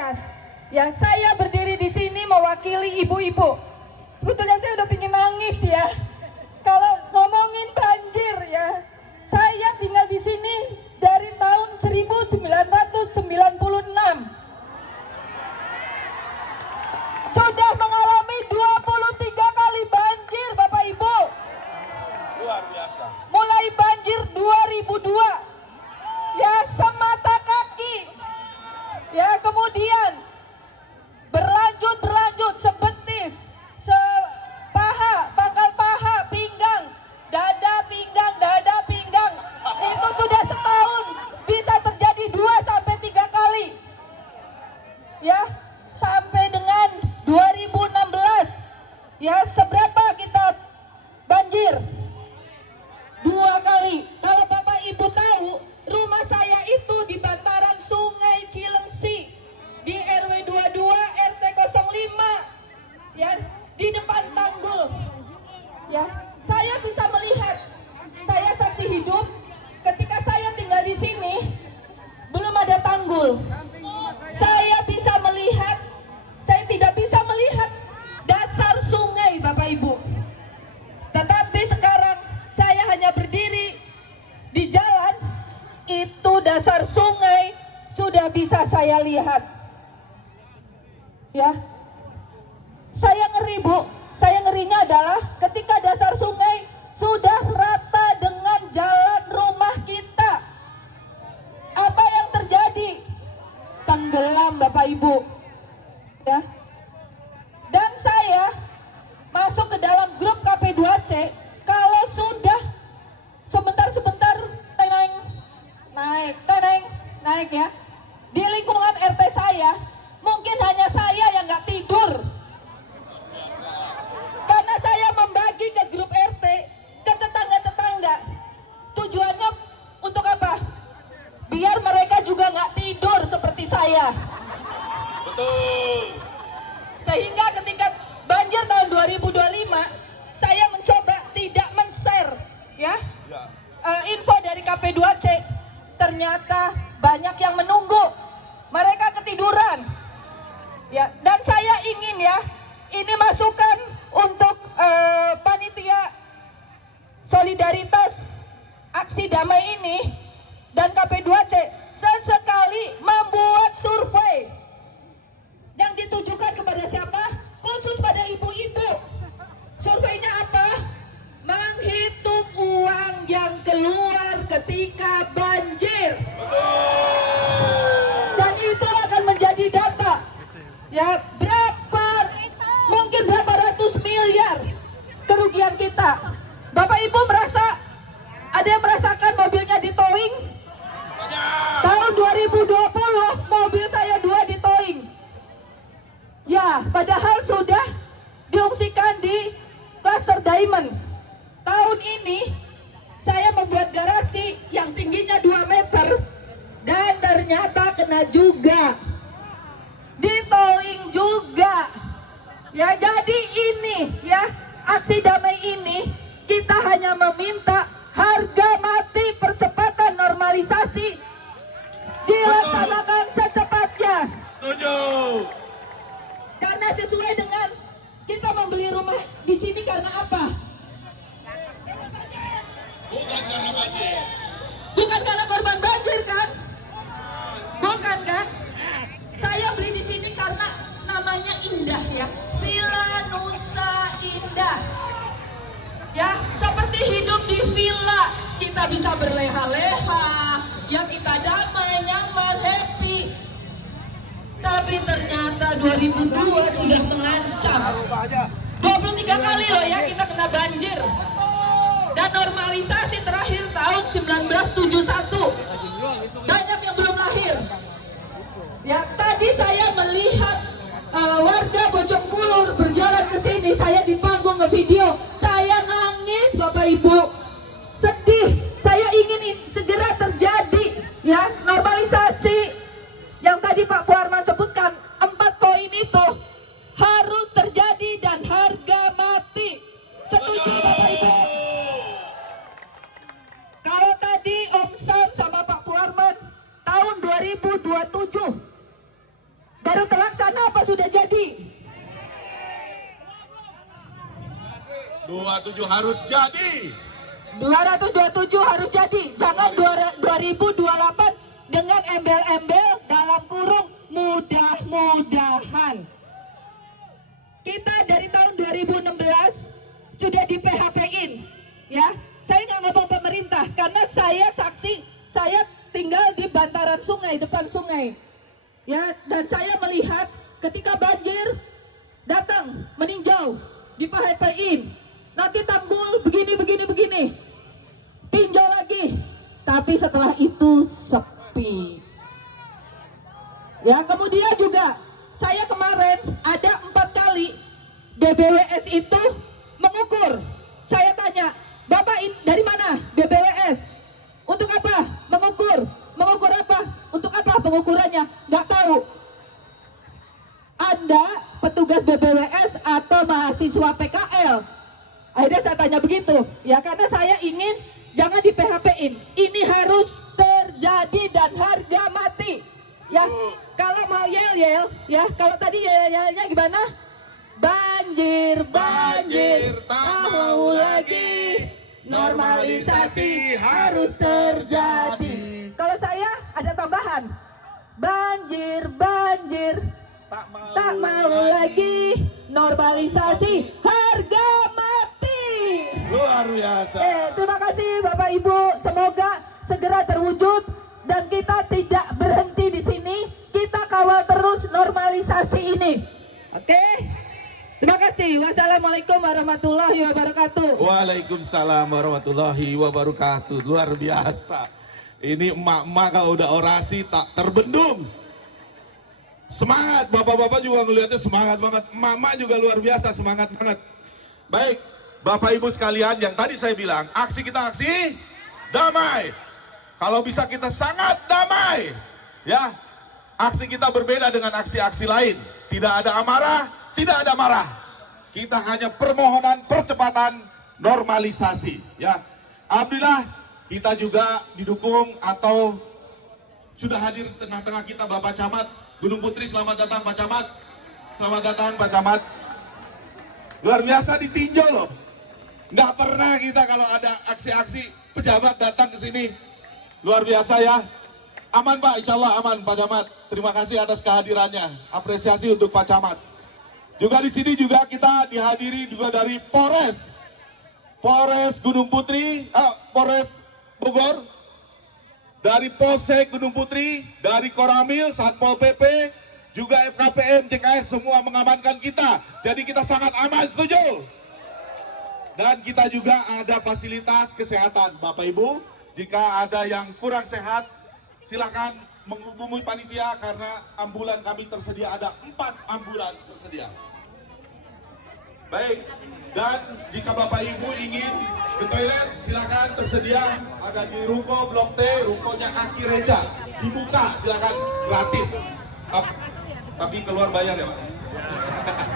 Andreas. Ya, saya berdiri di sini mewakili ibu-ibu. Sebetulnya saya udah pingin nangis ya. Kalau ngomongin banjir ya, saya tinggal di sini dari tahun 1996. Sudah mengalami 23 kali banjir Bapak Ibu. Luar biasa. Mulai banjir 2002. Ya, semata kaki. Ya, kemudian berlanjut sebetis, sepaha, pangkal paha, pinggang, dada, pinggang. Itu sudah setahun bisa terjadi 2 sampai 3 kali. Ya, sampai dengan 2016. Ya, seberapa kita banjir? 2 kali. Kalau Bapak Ibu tahu, rumah saya itu di bantaran Sungai Cilengsi, di RW 22 RT 05, ya, di depan tanggul. Ya, saya bisa melihat, saya saksi hidup ketika saya tinggal di sini belum ada tanggul. Saya bisa melihat, saya tidak bisa melihat dasar sungai Bapak Ibu. Tetapi sekarang saya hanya berdiri di jalan, itu dasar sungai sudah bisa saya lihat. Ya, saya ngeri Bu, saya ngerinya adalah ketika dasar sungai sudah serata dengan jalan rumah kita. Apa yang terjadi? Tenggelam Bapak Ibu. Ya. Dan saya masuk ke dalam grup KP2C, kalau sudah sebentar naik ya. Di lingkungan RT saya, mungkin hanya saya yang nggak tidur. Karena saya membagi ke grup RT, ke tetangga-tetangga. Tujuannya untuk apa? Biar mereka juga nggak tidur seperti saya. Betul. Sehingga ketika banjir tahun 2025, saya mencoba tidak men-share ya, info dari KP2C. Ternyata banyak yang menunggu, mereka ketiduran. Ya, dan saya ingin ya, ini masukan untuk panitia solidaritas aksi damai ini dan KP2C, sesekali membuat survei yang ditujukan kepada siapa? Khusus pada ibu-ibu. Surveinya apa? Menghitung uang yang keluar ketika banjir. Dan itu akan menjadi data. Ya, mungkin berapa ratus miliar kerugian kita. Bapak Ibu ada yang merasakan mobilnya di towing? Tahun 2020 mobil saya 2 di towing. Ya, padahal sudah diungsikan di Cluster Diamond. Tahun ini saya membuat garasi yang tingginya 2 meter dan ternyata kena juga. Di towing juga. Ya, jadi ini ya, aksi damai ini kita hanya meminta harga mati percepatan normalisasi dilaksanakan secepatnya. Setuju. Karena sesuai dengan kita membeli rumah di sini karena apa? Bukan karena banjir. Bukan karena korban banjir kan? Bukan kan? Saya beli di sini karena namanya indah ya, Villa Nusa Indah. Ya, seperti hidup di villa, kita bisa berleha-leha, ya kita damai, nyaman, happy. Tapi ternyata 2002 sudah mengancam. 23 kali loh ya kita kena banjir. Dan normalisasi terakhir tahun 1971. Banyak yang belum lahir. Ya, tadi saya melihat warga Bojongkulur berjalan ke sini, saya di panggung ngevideo, saya nangis Bapak Ibu, sedih. Saya ingin segera terjadi ya normalisasi yang tadi Pak Puarman sebutkan, 4 poin itu harus terjadi dan harga mati. Setuju Bapak Ibu? Kalau tadi Om Sam sama Pak Puarman tahun 2027 baru 227 harus jadi. 227 harus jadi. Jangan 2028 dengan embel-embel dalam kurung mudah-mudahan. Kita dari tahun 2016 sudah di PHP-in, ya. Saya nggak ngomong pemerintah karena saya saksi, saya tinggal di bantaran sungai, depan sungai, ya. Dan saya melihat ketika banjir datang meninjau di PHP-in, nanti tanggul begini, tinjau lagi, tapi setelah itu sepi. Ya, kemudian juga saya kemarin ada 4 kali BBWS itu mengukur. Saya tanya, Bapak dari mana BBWS? Untuk apa? Mengukur apa? Untuk apa pengukurannya? Nggak tahu. Anda petugas BBWS atau mahasiswa PKL? Akhirnya saya tanya begitu, ya karena saya ingin jangan di PHP-in. Ini harus terjadi dan harga mati. Ya, kalau mau yel-yel, ya kalau tadi yel-yelnya gimana? Banjir, tak mau lagi. Normalisasi harus terjadi. Kalau saya ada tambahan. Banjir, tak mau lagi. Normalisasi harga mati. Luar biasa. Terima kasih Bapak Ibu. Semoga segera terwujud dan kita tidak berhenti di sini. Kita kawal terus normalisasi ini. Oke? Terima kasih. Wassalamualaikum warahmatullahi wabarakatuh. Waalaikumsalam warahmatullahi wabarakatuh. Luar biasa. Ini emak-emak kalau udah orasi tak terbendung. Semangat, bapak-bapak juga ngeliatnya semangat banget. Emak-emak juga luar biasa, semangat banget. Baik, Bapak Ibu sekalian, yang tadi saya bilang, aksi kita aksi damai. Kalau bisa kita sangat damai, ya. Aksi kita berbeda dengan aksi-aksi lain. Tidak ada amarah, tidak ada marah. Kita hanya permohonan percepatan normalisasi, ya. Alhamdulillah kita juga didukung atau sudah hadir tengah-tengah kita Bapak Camat Gunung Putri. Selamat datang Pak Camat. Selamat datang Pak Camat. Luar biasa ditinjau loh. Nggak pernah kita kalau ada aksi-aksi pejabat datang ke sini. Luar biasa ya. Aman Pak, insya Allah aman Pak Camat. Terima kasih atas kehadirannya. Apresiasi untuk Pak Camat. Juga di sini juga kita dihadiri juga dari Polres Gunung Putri, Polres Bogor, dari Polsek Gunung Putri, dari Koramil, Satpol PP, juga FKPM, JKS semua mengamankan kita. Jadi kita sangat aman, setuju? Dan kita juga ada fasilitas kesehatan, Bapak Ibu. Jika ada yang kurang sehat, silakan menghubungi panitia karena ambulan kami tersedia, ada 4 ambulan tersedia. Baik, dan jika Bapak Ibu ingin ke toilet, silakan tersedia, ada di ruko Blok T, rukonya Kaki Reja, dibuka silakan gratis. Tapi keluar bayar ya Pak.